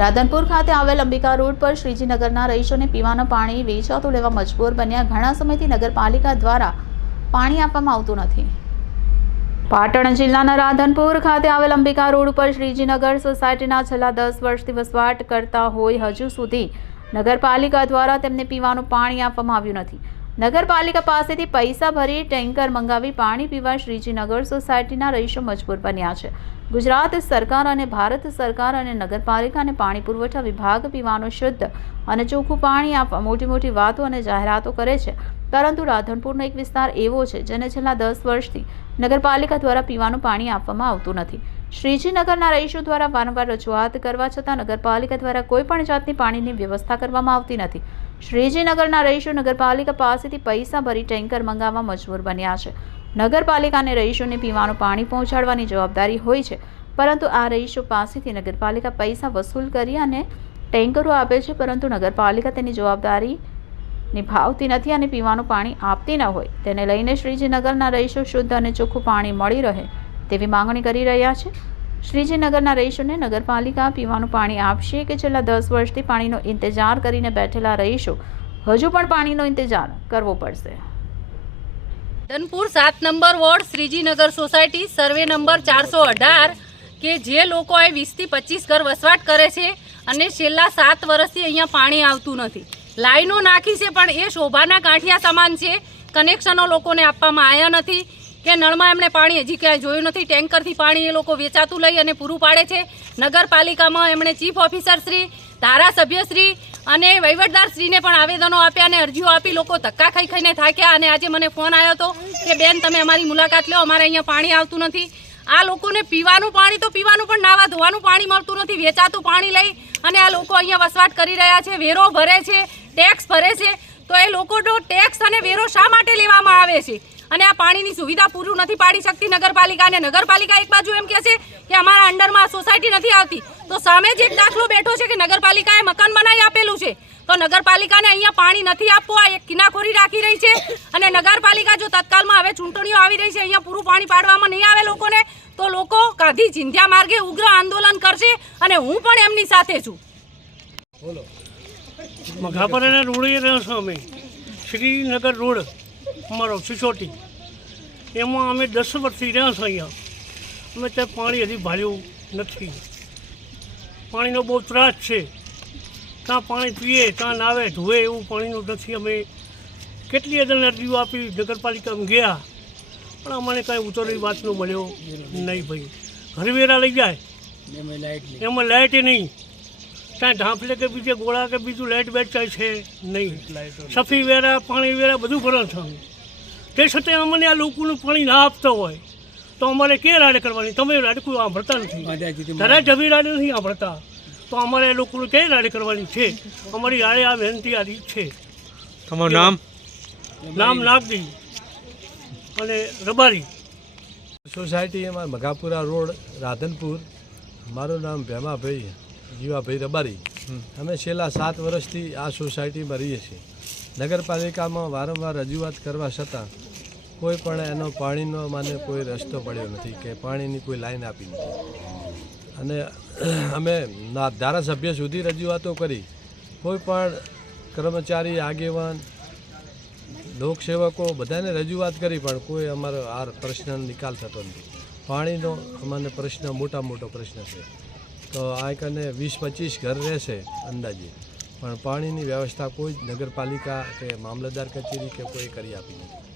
રાધનપુર ખાતે આવેલ અંબિકા રોડ પર શ્રીજીનગરના રહીશોને પીવાનું પાણી વેચાતું લેવા મજબૂર બન્યા. ઘણા સમયથી નગરપાલિકા દ્વારા પાણી આપવામાં આવતું નથી. પાટણ જિલ્લાના રાધનપુર ખાતે આવેલ અંબિકા રોડ ઉપર શ્રીજીનગર સોસાયટીના છેલ્લા દસ વર્ષથી વસવાટ કરતા હોય હજુ સુધી નગરપાલિકા દ્વારા તેમને પીવાનું પાણી આપવામાં આવ્યું નથી. નગરપાલિકા પાસેથી પૈસા ભરી ટેન્કર મંગાવી પાણી પીવા શ્રીજીનગર સોસાયટીના રહીશો મજબૂર બન્યા છે. ગુજરાત સરકાર અને ભારત સરકાર અને નગરપાલિકા અને પાણી પુરવઠા વિભાગ પીવાનું શુદ્ધ અને ચોખ્ખું પાણી આપવા મોટી મોટી વાતો અને જાહેરાતો કરે છે. પરંતુ રાધનપુરનો એક વિસ્તાર એવો છે જેને છેલ્લા દસ વર્ષથી નગરપાલિકા દ્વારા પીવાનું પાણી આપવામાં આવતું નથી. શ્રીજીનગરના રહીશો દ્વારા વારંવાર રજૂઆત કરવા છતાં નગરપાલિકા દ્વારા કોઈ પણ જાતની પાણીની વ્યવસ્થા કરવામાં આવતી નથી. શ્રીજીનગરના રહીશો નગરપાલિકા પાસેથી પૈસા ભરી ટેન્કર મંગાવવા મજબૂર બન્યા છે. નગરપાલિકાને રહીશોને પીવાનું પાણી પહોંચાડવાની જવાબદારી હોય છે. પરંતુ આ રહીશો પાસેથી નગરપાલિકા પૈસા વસૂલ કરી અને ટેન્કરો આપે છે, પરંતુ નગરપાલિકા તેની જવાબદારી નિભાવતી નથી અને પીવાનું પાણી આપતી ન હોય. તેને લઈને શ્રીજીનગરના રહીશો શુદ્ધ અને ચોખ્ખું પાણી મળી રહે તેવી માંગણી કરી રહ્યા છે. શ્રીજીનગરના રહીશોને નગરપાલિકા પીવાનું પાણી આપશે કે છેલ્લા દસ વર્ષથી પાણીનો ઇંતજાર કરીને બેઠેલા રહીશો હજુ પણ પાણીનો ઇંતજાર કરવો પડશે? ધનપુર સાત number ward Shrijinagar society, survey number ચારસો અઢાર, કે જે લોકોએ વીસથી પચીસ ઘર વસવાટ કરે છે અને છેલ્લા સાત વર્ષથી અહીંયા પાણી આવતું નથી. લાઈનો નાખી છે, પણ એ શોભાના ગાંઠિયા સમાન છે. કનેક્શનો લોકોને આપવામાં આવ્યા નથી કે નળમાં એમણે પાણી હજી ક્યાંય જોયું નથી. ટેન્કરથી પાણી એ લોકો વેચાતું લઈ અને પૂરું પાડે છે. નગરપાલિકામાં એમણે ચીફ ઓફિસર શ્રી ધારાસભ્યશ્રી અને વહીવટદારશ્રીને પણ આવેદનો આપ્યા અને અરજીઓ આપી. લોકો ધક્કા ખાઈ ખાઈને થાક્યા અને આજે મને ફોન આવ્યો હતો કે બેન, તમે અમારી મુલાકાત લો, અમારે અહીંયા પાણી આવતું નથી. આ લોકોને પીવાનું પાણી તો પીવાનું પણ નાવા ધોવાનું પાણી મળતું નથી. વેચાતું પાણી લઈ અને આ લોકો અહીંયા વસવાટ કરી રહ્યા છે, વેરો ભરે છે ટેક્સ ભરે છે. તો એ લોકોનો ટેક્સ અને વેરો શા માટે લેવામાં આવે છે? અને આ પાણીની સુવિધા પૂરું નથી પાડી શકતી નગરપાલિકા અને નગરપાલિકા એક બાજુ એમ કહે છે કે અમારા અંડરમાં સોસાયટી નથી આવતી. તો સામે જ એક દાખલો બેઠો છે કે નગરપાલિકાએ મકાન બનાવી આપેલું છે. તો નગરપાલિકાને અહીંયા પાણી નથી આપવું આ એક કિનાખોરી રાખી રહી છે. અને નગરપાલિકા જો તત્કાલમાં હવે ચૂંટણીઓ આવી રહી છે અહીંયા પૂરું પાણી પાડવામાં નહીં આવે લોકોને તો લોકો ગાંધી ચિંધ્યા માર્ગે ઉગ્ર આંદોલન કરશે અને હું પણ એમની સાથે છું. મઘાપરાના રોડે રહ્યો છો અમે શ્રીનગર રોડ અમારો સિસોટી. એમાં અમે દસ વર્ષથી રહ્યા છીએ અહીંયા. અમે ત્યાં પાણી હજી ભાર્યું નથી. પાણીનો બહુ ત્રાસ છે. ત્યાં પાણી પીએ ત્યાં નાવે ધોવે એવું પાણીનું નથી. અમે કેટલી અદન અરજીઓ આપી નગરપાલિકામાં ગયા. પણ અમને કાંઈ ઉતરેલી વાતનો મળ્યો. નહીં ભાઈ. ઘરવેરા લઈ જાય. એમાં લાઇટ નહીં. ત્યાં ઢાંફલે કે બીજે ગોળા કે બીજું લાઇટ વેચાય છે નહીં. સફી વેરા પાણી વેરા બધું ભરણ છે. અમે. તે છતાં અમને આ લોકોનું પાણી ના આપતા હોય. તો અમારે કે રાડે કરવાની? તમે રાડકું સાંભળતા નથી. તારા જમી રાડ નથી સાંભળતા તો અમારે એ લોકોનું કે રાડે કરવાની છે? અમારી આડે આ વિનંતી આ રીત છે. તમારું નામ? નામ નાગદી અને રબારી. સોસાયટી એમાં મઘાપુરા રોડ રાધનપુર. મારું નામ ભેમાભાઈ જીવાભાઈ રબારી. અમે છેલ્લા સાત વર્ષથી આ સોસાયટીમાં રહીએ છીએ. નગરપાલિકામાં વારંવાર રજૂઆત કરવા છતાં કોઈ પણ એનો પાણીનો મને કોઈ રસ્તો પડ્યો નથી કે પાણીની કોઈ લાઈન આપી નથી. અને અમે ધારાસભ્ય સુધી રજૂઆતો કરી. કોઈ પણ કર્મચારી, આગેવાન, લોકસેવકો બધાને રજૂઆત કરી પણ કોઈ અમારો આ પ્રશ્નનો નિકાલ થતો નથી. પાણીનો અમને પ્રશ્ન મોટા મોટો પ્રશ્ન છે. તો આ કને વીસ પચીસ ઘર રહેશે અંદાજે. પણ પાણીની વ્યવસ્થા કોઈ જ નગરપાલિકા કે મામલતદાર કચેરી કે કોઈ કરી આપી નથી.